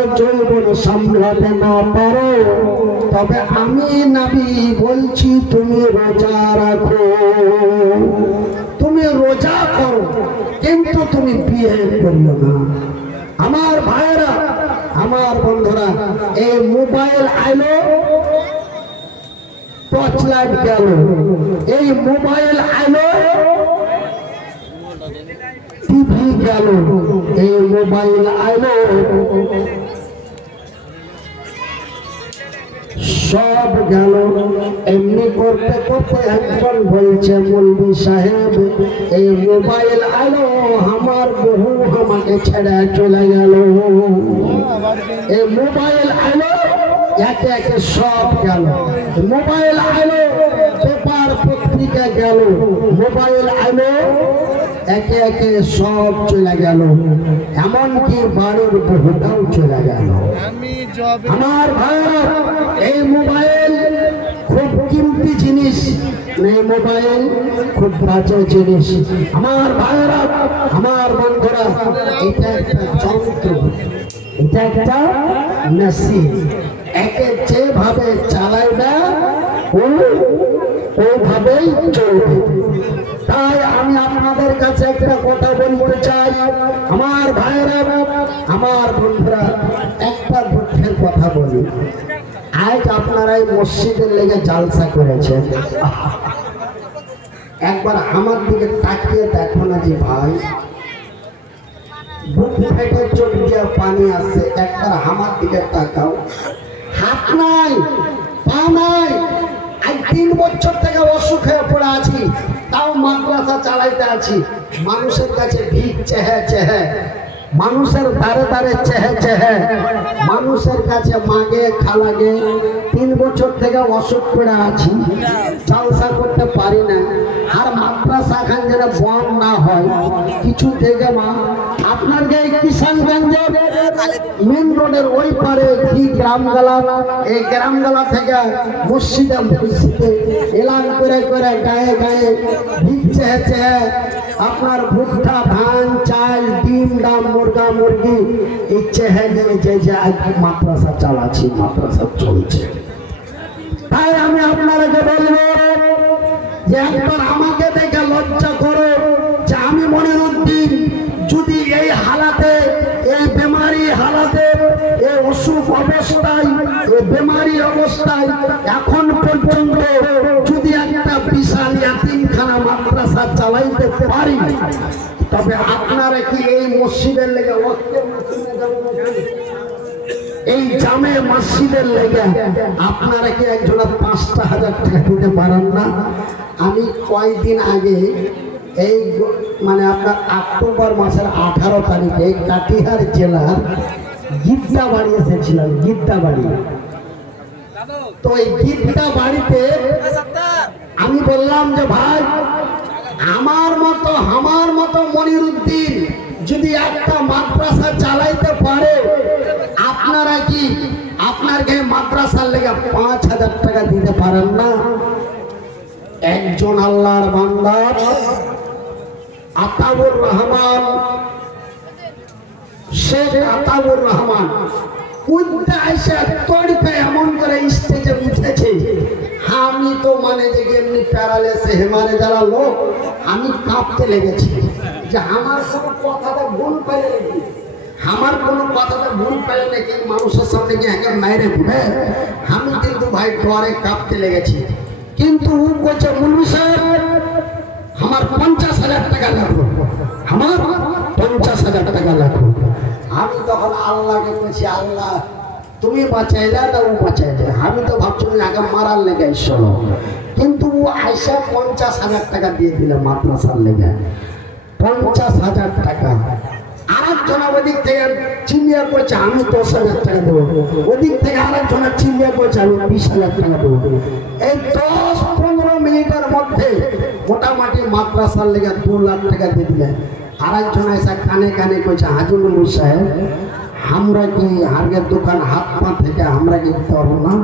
তোমার যৌবন সামলাতে না পারো, তবে আমি নবী বলছি তুমি রোজা রাখো, তুমি রোজা করো, কিন্তু তুমি বিয়ে করিও না। আমার ভাইরা, আমার বন্ধুরা, এই মোবাইল আইলো, টর্চ লাইট গেল, এই মোবাইল আইলো, টিভি গেল, এই মোবাইল আইলো, সব গেল। এমনি করতে করতে একজন বলছে মৌলভী সাহেব এই মোবাইল আইলো, আমার বহু আমাকে ছেড়ে চলে গেল। এই মোবাইল আইলো, একে একে সব গেল। মোবাইল আইলো, পেপার পত্রিকা গেল, মোবাইল আইলো, একে একে সব চলে গেল, এমনকি বাড়ির বহুটাও চলে গেল। আমার ভাইরা, এই মোবাইল খুব কিমতি জিনিস, এই মোবাইল খুব বাজে জিনিস। আমার ভাইরা, আমার বন্ধুরা, এটা একটা যন্ত্র, এটা একটা মেশিন, একে যেভাবে চালাইবে ওইভাবেই চলবে। তাই আমি আপনাদের কাছে একটা কথা বলতে চাই, আমার ভাইরা, আমার বন্ধুরা, একটা দুঃখের কথা বলি। আজ আপনারা এই মসজিদের লেগে জালসা করেছেন, একবার আমার দিকে তাকিয়ে দেখো না যে ভাই, বুক ফেটে চোখ দিয়ে পানি আসছে, একবার আমার দিকে তাকাও। হাত নাই, পা নাই, আজ 3 বছর থেকে অসুখ হয়ে পড়ে আছি, তাও মাদ্রাসা চালাইতে আছি। মানুষের কাছে ভিক চেহে চেহে, মানুষের দ্বারে দ্বারে চেহে চেহে, মানুষের কাছে মাগে খালাগে, 3 বছর থেকে অসুখ পড়ে আছি, জলসা করতে পারি না। আর মাদ্রাসা খান যেন বন্ধ না হয় কিছু থেকে। মা আপনার এই কিষানগঞ্জের মেন রোডের ওই পারে কি গ্রামগালা, এই গ্রামগালা থেকে মসজিদে মসজিদে এলান করে করে গায়ে গায়ে ভিক চেহে চেহে আপনার ভুট্টা, ধান, চাল, ডিম, ডাম, মুরগা, মুরগি এই চেহে যে মাদ্রাসা চালাচ্ছি, মাদ্রাসা চলছে। তাই আমি আপনাদেরকে বলবো যে একবার আমাকে দেখে লজ্জা করো যে আমি মনিরুদ্দিন যদি এই হালাতে, এই বেমারি হালাতে, এই অসুখ অবস্থায়, এই বেমারি অবস্থায় এখন পর্যন্ত যদি একটা বিশাল ইয়াতিমখানা মাদ্রাসা চালাইতে পারি, তবে আপনারা কি এই মসজিদের লেগে, এই জামে মসজিদের লেগে আপনারা কি একজনা 5,000 টাকা দিতে পারেন না? আমি কয়েকদিন আগে এই মানে আপনার অক্টোবর মাসের 18 তারিখে কাটিহার জেলার গিদ্দাবাড়ি এসেছিলাম, গিদ্দাবাড়ি। তো এই গিদ্দাবাড়িতে আমি বললাম যে ভাই, আমার মতো মনিরুদ্দিন যদি একটা মাদ্রাসা চালাইতে পারে, আপনারা কি আপনার গায়ে মাদ্রাসার লেগে 5,000 টাকা দিতে পারেন না? একজন আল্লাহর বান্দা আতাউর রহমান, শেখ আতাউর রহমান উদ্দা এসে তড়িপে এমন করে স্টেজে উঠেছে, আমি তো মানে যে এমনি প্যারালাইসে হেমারে যারা লোক, আমি কাঁপতে লেগেছি যে আমার কোনো কথাটা ভুল পেলে নাকি, আমার কোনো কথাটা ভুল পেলে নাকি, মানুষের সামনে গিয়ে একে মাইরে ঘুরে। আমি কিন্তু ভাই ডরে কাঁপতে লেগেছি। কিন্তু ও বলছে মৌলভী সাহেব আমার 50,000 টাকা লাগবে, আমার 50,000 টাকা লাগবে। আমি তখন আল্লাহকে বলছি, আল্লাহ তুমি বাঁচাইলে না ও বাঁচাইলে, আমি তো ভাবছিলাম আগে মারার লেগে এসল, কিন্তু ও আইসা 50,000 টাকা দিয়ে দিলে মাদ্রাসার লেগে। 50,000 টাকা। আরেকজন ওদিক থেকে চিনিয়া করছে আমি 10,000 টাকা দেবো, ওদিক থেকে আরেকজন চিনিয়া করছে আমি 20,000 টাকা দেবো। এই 10-15 মিনিটের মধ্যে মোটামুটি মাদ্রাসার লেগে 2 লাখ টাকা দিয়ে দিলেন। আরেকজন এসে কানে কানে কইছে, হাজুল সাহেব আমরা কি হারের দোকান হাত পা থেকে আমরা দিতে পারবো না?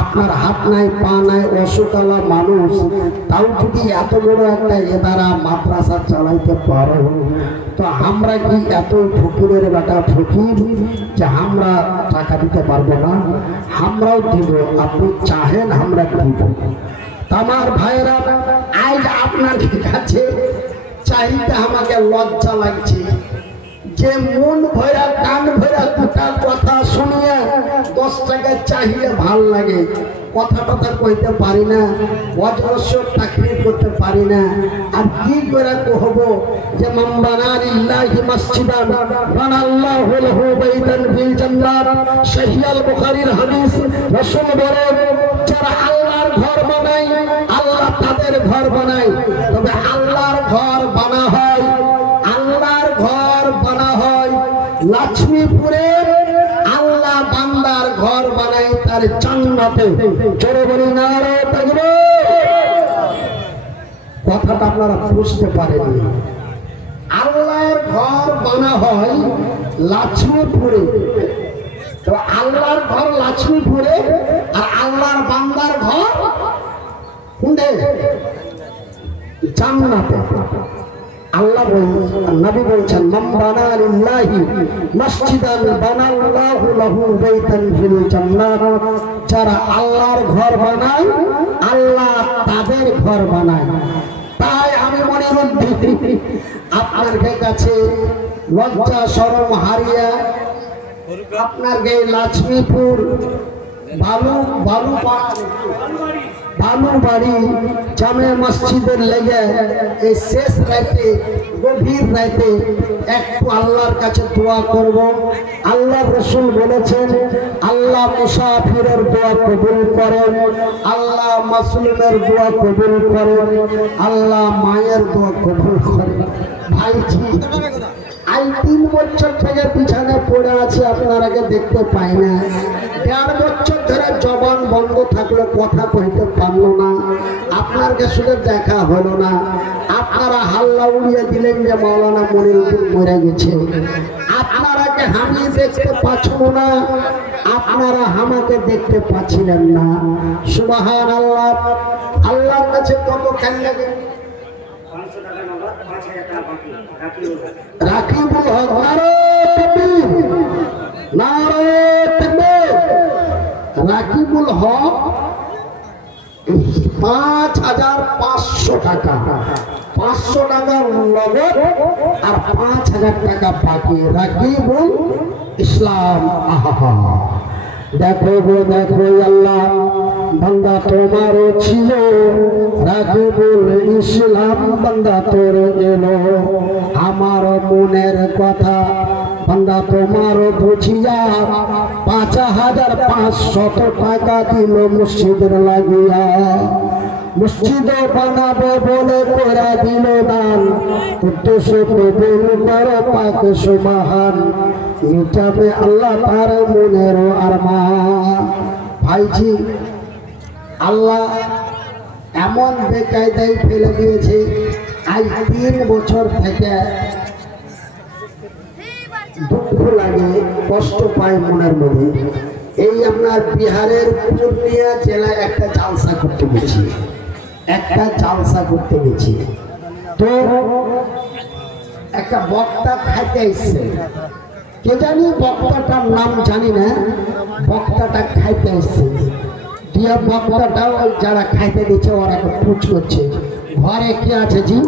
আপনার হাত নাই পা নাই অসুখালা মানুষ, তাও যদি এত বড় একটা এদারা মাদ্রাসা চালাইতে পারো, তো আমরা কি এত ফকিরের বেটা ফকির যে আমরা টাকা দিতে পারবো না? আমরাও দিব, আপনি চাহেন আমরা দিব। আমার ভাইয়েরা, আজ আপনার কাছে চাইতে আমাকে লজ্জা লাগছে যে মন ভরা কান ভরা দুটা কথা শুনিয়ে 10 টাকা চাইলে ভাল লাগে, কথা টথা কইতে পারি না, অজস্র চাকরি করতে পারি না, আর কি করে কহব যে মান বানা লিল্লাহি মসজিদান বানাল্লাহু লাহু বাইতান ফিল জান্নাত। সহিহ আল বুখারীর হাদিস, রাসূল বলেন যারা আল্লাহর ঘর বানায় আল্লাহ তাদের ঘর বানায়। তবে আল্লাহর ঘর বানা হয়, আল্লাহর ঘর বানা হয় লক্ষ্মীপুরে, আল্লাহ বান্দার ঘর বানায় তার জান্নাতে। জোরে বলি নারে তাকবীর। কথাটা আপনারা বুঝতে পারেননি। আল্লাহর ঘর বানা হয় লক্ষ্মীপুরে, তো আল্লাহর ঘর লক্ষ্মীপুরে আর আল্লাহর বান্দার ঘর কোনটা? জান্নাতে। আল্লাহ নবী বলছেন মান বানা লিল্লাহি মসজিদান বানাল্লাহু লাহু বাইতান ফিল জান্নাত। যারা আল্লাহর ঘর বানায় আল্লাহ তাদের ঘর বানায়। তাই আমি মনে করি আপনার কাছে লজ্জা শরম হারিয়া আপনার গে লক্ষ্মীপুর বালুবাড়ি জামে মসজিদের লেগে এই শেষ রাতে গভীর রাতে একটু আল্লাহর কাছে দোয়া করব। আল্লাহ রসুল বলেছেন আল্লাহ মুসাফিরের দোয়া কবুল করেন, আল্লাহ মাসলুমের দোয়া কবুল করেন, আল্লাহ মায়ের দোয়া কবুল করেন। ভাইজি আই 3 বছর থেকে পিছনে পড়ে আছে, আপনারাকে দেখতে পাই না। 1.5 বছর ধরে জবান বন্ধ থাকলো, কথা কইতে পারলো না, আপনার কাছে দেখা হলো না। আপনারা হাল্লা উড়িয়ে দিলেন যে মাওলানা মনিরুদ্দিন মরে গেছে। আপনারাকে আমি দেখতে পাচ্ছিল না, আপনারা আমাকে দেখতে পাচ্ছিলেন না। সুবহানাল্লাহ। আল্লাহর কাছে কত কান্না রাকিবুল হক নারে তাকবীর, নারে তাকবীর। রাকিবুল হক 5500 টাকা, 500 টাকার নগদ আর 5000 টাকা বাকি। রাকিবুল ইসলাম। আহা দেখো গো দেখো আল্লাহ বান্দা তোমারও ছিল, রাকিবুল ইসলাম বান্দা তোর এলো। আমার মনের কথা বান্দা তোমারও বুঝিয়া 5500 টাকা দিল মসজিদের লাগিয়া। মসজিদ বানাবো বলে করে দিল দান, উদ্দেশ্য কবুল করো পাক সুবহান, মিটাবে আল্লাহ তার মনের আরমান। ভাইজি আল্লাহ এমন বেকায়দায় ফেলে দিয়েছে, আজ 3 বছর থেকে দুঃখ লাগে, কষ্ট পায় মনের মধ্যে। এই আপনার বিহারের পূর্ণিয়া জেলায় একটা জালসা করতে গেছি, তো একটা বক্তা খাইতে এসছে, কে জানি বক্তাটার নাম জানি না, বক্তাটা খাইতে এসছে। দিয়া বক্তাটাও যারা খাইতে দিচ্ছে ওরা পুছ করছে ঘরে কি আছে জি?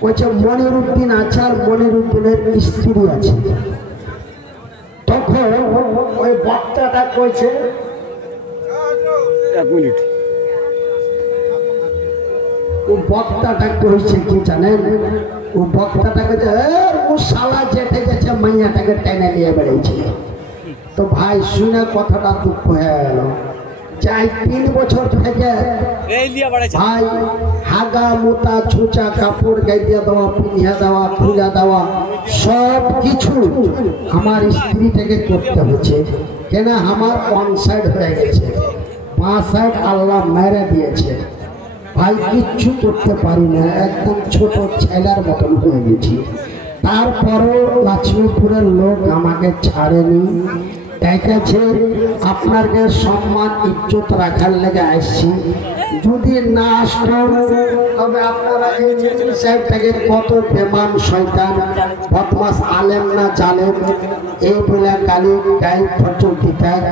বলছে মনিরুদ্দিন আছে আর মনিরুদ্দিনের স্ত্রী আছে। তখন ওই বক্তাটা কইছে 1 মিনিট, ও বক্তাটা কইছে কি জানেন? ও বক্তাটা কইছে ও শালা যেতে গেছে মাইয়াটাকে টেনে নিয়ে বেড়েছে। তো ভাই শুনে কথাটা দুঃখ হয়ে গেল। চাই 3 বছর থেকে ভাই হাগা মোতা ছুচা কাপড় গাইয়া দেওয়া, পিঁধা দেওয়া, খুঁজা দেওয়া সব কিছু আমার স্ত্রীটাকে করতে হচ্ছে। কেন আমার 1 সাইড হয়ে গেছে, 5 সাইড আল্লাহ মেরে দিয়েছে। ভাই কিচ্ছু করতে পারি না, একদম ছোট ছেলের মতন হয়ে গেছি। তারপরেও লক্ষ্মীপুরের লোক আমাকে ছাড়েনি, ডেকেছে আপনাকে সম্মান ইজ্জত রাখার লেগে আসছি। যদি না আসতেন তবে আপনারা এই সাহেবটাকে কত বেমান শয়তান বদমাস আলেম না জালেম এই বলে গালি গায়ে ফচল দিতেন।